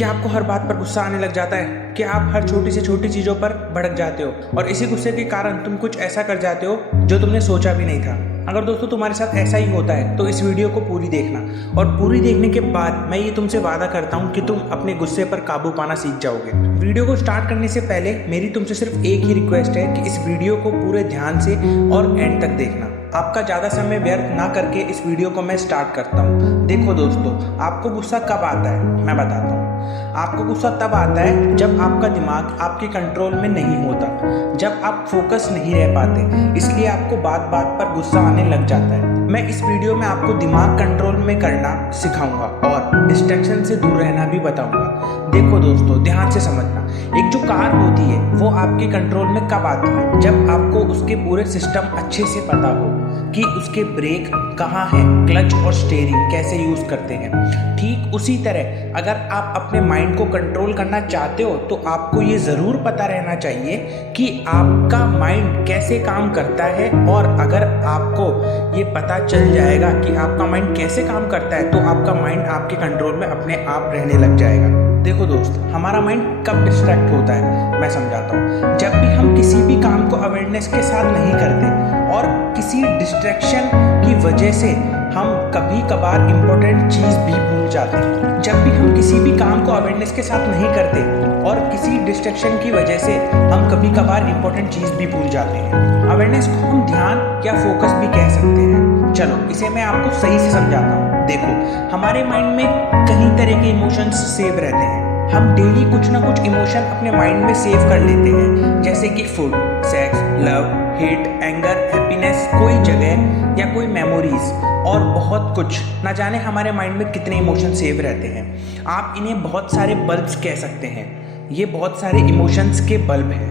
क्या आपको हर बात पर गुस्सा आने लग जाता है? क्या आप हर छोटी से छोटी चीज़ों पर भड़क जाते हो और इसी गुस्से के कारण तुम कुछ ऐसा कर जाते हो जो तुमने सोचा भी नहीं था? अगर दोस्तों तुम्हारे साथ ऐसा ही होता है तो इस वीडियो को पूरी देखना, और पूरी देखने के बाद मैं ये तुमसे वादा करता हूँ कि तुम अपने गुस्से पर काबू पाना सीख जाओगे। वीडियो को स्टार्ट करने से पहले मेरी तुमसे सिर्फ एक ही रिक्वेस्ट है कि इस वीडियो को पूरे ध्यान से और एंड तक देखना। आपका ज़्यादा समय व्यर्थ ना करके इस वीडियो को मैं स्टार्ट करता हूँ। देखो दोस्तों, आपको गुस्सा कब आता है मैं बताता हूँ। आपको गुस्सा तब आता है जब आपका दिमाग आपके कंट्रोल में नहीं होता, जब आप फोकस नहीं रह पाते, इसलिए आपको बात बात पर गुस्सा आने लग जाता है। मैं इस वीडियो में आपको दिमाग कंट्रोल में करना सिखाऊंगा और डिस्ट्रैक्शन से दूर रहना भी बताऊंगा। देखो दोस्तों, ध्यान से समझना। एक जो कार होती है वो आपके कंट्रोल में कब आती है? जब आपको उसके पूरे सिस्टम अच्छे से पता हो कि उसके ब्रेक कहाँ है, क्लच और स्टीयरिंग कैसे यूज करते हैं। ठीक उसी तरह अगर आप अपने माइंड को कंट्रोल करना चाहते हो तो आपको ये ज़रूर पता रहना चाहिए कि आपका माइंड कैसे काम करता है। और अगर आपको ये पता चल जाएगा कि आपका माइंड कैसे काम करता है तो आपका माइंड आपके कंट्रोल में अपने आप रहने लग जाएगा। देखो दोस्त, हमारा माइंड कब डिस्ट्रैक्ट होता है मैं समझाता हूँ। जब भी हम किसी भी काम को अवेयरनेस के साथ नहीं करते और किसी डिस्ट्रैक्शन की वजह से हम कभी कभार इम्पोर्टेंट चीज़ भी भूल जाते हैं। जब भी हम किसी भी काम को अवेयरनेस के साथ नहीं करते और किसी डिस्ट्रैक्शन की वजह से हम कभी कभार इम्पोर्टेंट चीज़ भी भूल जाते हैं। अवेयरनेस को हम ध्यान या फोकस भी कह सकते हैं। चलो इसे मैं आपको सही से समझाता हूँ। देखो, हमारे माइंड में कई तरह के इमोशंस सेव रहते हैं। हम डेली कुछ ना कुछ इमोशन अपने माइंड में सेव कर लेते हैं, जैसे कि food, sex, love, hate, anger, happiness, कोई जगह या कोई मेमोरीज और बहुत कुछ। ना जाने हमारे माइंड में कितने इमोशन सेव रहते हैं। आप इन्हें बहुत सारे बल्ब्स कह सकते हैं। ये बहुत सारे इमोशंस के बल्ब हैं।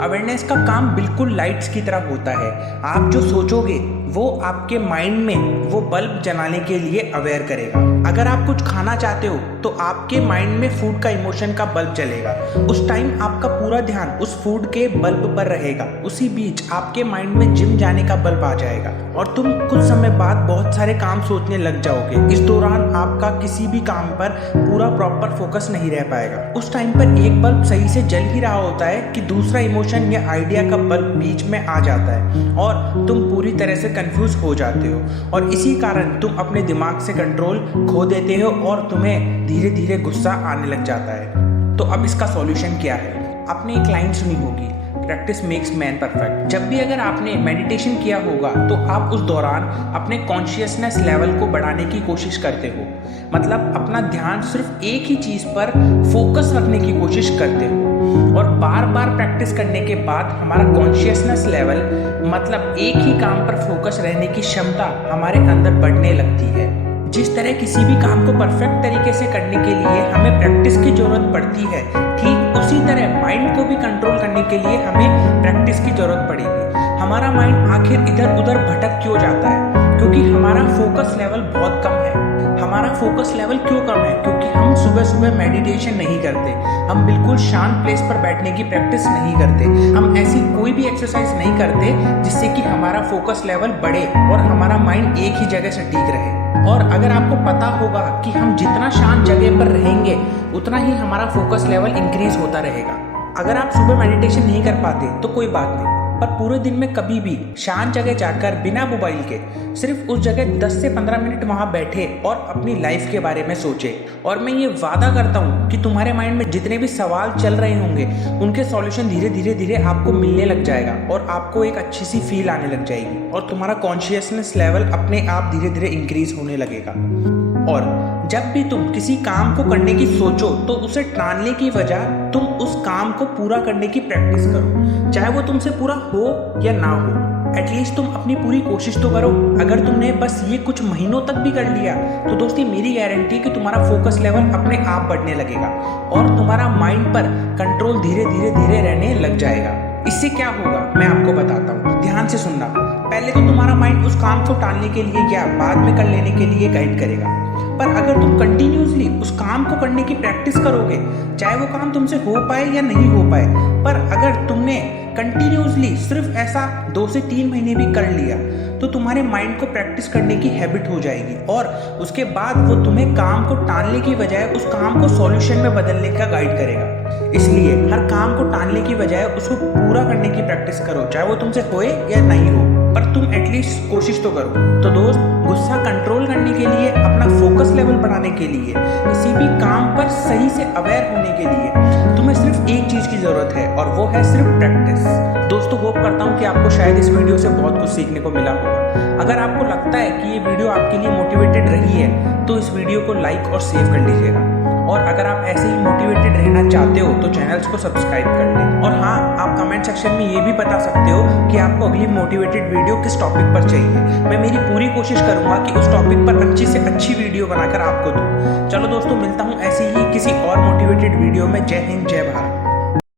अवेयरनेस का काम बिल्कुल लाइट्स की तरह होता है। आप जो सोचोगे वो आपके माइंड में वो बल्ब जलाने के लिए अवेयर करेगा। अगर आप कुछ खाना चाहते हो तो आपके माइंड में फूड का इमोशन का बल्ब जलेगा। उस टाइम आपका पूरा ध्यान उस फूड के बल्ब पर रहेगा। उसी बीच आपके माइंड में जिम जाने का बल्ब आ जाएगा और तुम कुछ समय बाद बहुत सारे काम सोचने लग जाओगे। इस दौरान आपका किसी भी काम पर पूरा प्रॉपर फोकस नहीं रह पाएगा। उस टाइम पर एक बल्ब सही से जल ही रहा होता है कि दूसरा इमोशन या आइडिया का बल्ब बीच में आ जाता है और तुम पूरी तरह से कंफ्यूज हो जाते हो और इसी कारण तुम अपने दिमाग से कंट्रोल खो देते हो और तुम्हें धीरे धीरे गुस्सा आने लग जाता है। तो अब इसका सॉल्यूशन क्या है? आपने एक लाइन सुनी होगी, प्रैक्टिस मेक्स मैन परफेक्ट। जब भी अगर आपने मेडिटेशन किया होगा तो आप उस दौरान अपने कॉन्शियसनेस लेवल को बढ़ाने की कोशिश करते हो। मतलब अपना ध्यान सिर्फ एक ही चीज़ पर फोकस रखने की कोशिश करते हो और बार बार प्रैक्टिस करने के बाद हमारा कॉन्शियसनेस लेवल, मतलब एक ही काम पर फोकस रहने की क्षमता हमारे अंदर बढ़ने लगती है। जिस तरह किसी भी काम को परफेक्ट तरीके से करने के लिए हमें प्रैक्टिस की जरूरत पड़ती है, ठीक उसी तरह माइंड को भी कंट्रोल करने के लिए हमें प्रैक्टिस की जरूरत पड़ेगी। हमारा माइंड आखिर इधर उधर भटक क्यों जाता है? क्योंकि हमारा फोकस लेवल बहुत कम है। हमारा फोकस लेवल क्यों कम है? क्योंकि हम सुबह सुबह मेडिटेशन नहीं करते, हम बिल्कुल शांत प्लेस पर बैठने की प्रैक्टिस नहीं करते, हम ऐसी कोई भी एक्सरसाइज नहीं करते जिससे कि हमारा फोकस लेवल बढ़े और हमारा माइंड एक ही जगह से टिक रहे। और अगर आपको पता होगा कि हम जितना शांत जगह पर रहेंगे उतना ही हमारा फोकस लेवल इंक्रीज होता रहेगा। अगर आप सुबह मेडिटेशन नहीं कर पाते तो कोई बात नहीं, पर पूरे दिन में कभी भी शांत जगह जाकर बिना मोबाइल के सिर्फ उस जगह 10 से 15 मिनट वहां बैठे और अपनी लाइफ के बारे में सोचे। और मैं ये वादा करता हूँ कि तुम्हारे माइंड में जितने भी सवाल चल रहे होंगे उनके सॉल्यूशन धीरे धीरे धीरे आपको मिलने लग जाएगा और आपको एक अच्छी सी फील आने लग जाएगी और तुम्हारा कॉन्शियसनेस लेवल अपने आप धीरे धीरे इंक्रीज होने लगेगा। और जब भी तुम किसी काम को करने की सोचो तो उसे टालने की वजह तुम उस काम को पूरा करने की प्रैक्टिस करो, चाहे वो तुमसे पूरा हो या ना हो। एटलीस्ट तुम अपनी पूरी कोशिश तो करो। अगर तुमने बस ये कुछ महीनों तक भी कर लिया तो दोस्ती मेरी गारंटी कि तुम्हारा फोकस लेवल अपने आप बढ़ने लगेगा और तुम्हारा माइंड पर कंट्रोल धीरे धीरे धीरे रहने लग जाएगा। इससे क्या होगा मैं आपको बताता हूँ, ध्यान से सुनना। पहले तो तुम्हारा माइंड उस काम को टालने के लिए या बाद में कर लेने के लिए गाइड करेगा। पर अगर तुम कंटिन्यूसली उस काम को करने की प्रैक्टिस करोगे, चाहे वो काम तुमसे हो पाए या नहीं हो पाए, पर अगर तुमने कंटिन्यूसली सिर्फ ऐसा 2 से 3 महीने भी कर लिया तो तुम्हारे माइंड को प्रैक्टिस करने की हैबिट हो जाएगी और उसके बाद वो तुम्हें काम को टालने की बजाय उस काम को सॉल्यूशन में बदलने का गाइड करेगा। इसलिए हर काम को टालने की बजाय उसको पूरा करने की प्रैक्टिस करो, चाहे वो तुमसे होए या नहीं हो, पर तुम एटलीस्ट कोशिश तो करो। तो दोस्त, गुस्सा कंट्रोल करने के लिए, अपना फोकस लेवल बढ़ाने के लिए, किसी भी काम पर सही से अवेयर होने के लिए तुम्हें सिर्फ एक चीज की जरूरत है और वो है सिर्फ प्रैक्टिस। दोस्तों, होप करता हूँ कि आपको शायद इस वीडियो से बहुत कुछ सीखने को मिला होगा। अगर आपको लगता है कि ये वीडियो आपके लिए मोटिवेटेड रही है तो इस वीडियो को लाइक और सेव कर लीजिएगा, और अगर आप ऐसे ही मोटिवेटेड रहना चाहते हो तो चैनल्स को सब्सक्राइब कर लें। और हाँ, आप कमेंट सेक्शन में ये भी बता सकते हो कि आपको अगली मोटिवेटेड वीडियो किस टॉपिक पर चाहिए। मैं मेरी पूरी कोशिश करूंगा कि उस टॉपिक पर अच्छी से अच्छी वीडियो बनाकर आपको दूं। चलो दोस्तों, मिलता हूँ ऐसे ही किसी और मोटिवेटेड वीडियो में। जय हिंद, जय भारत।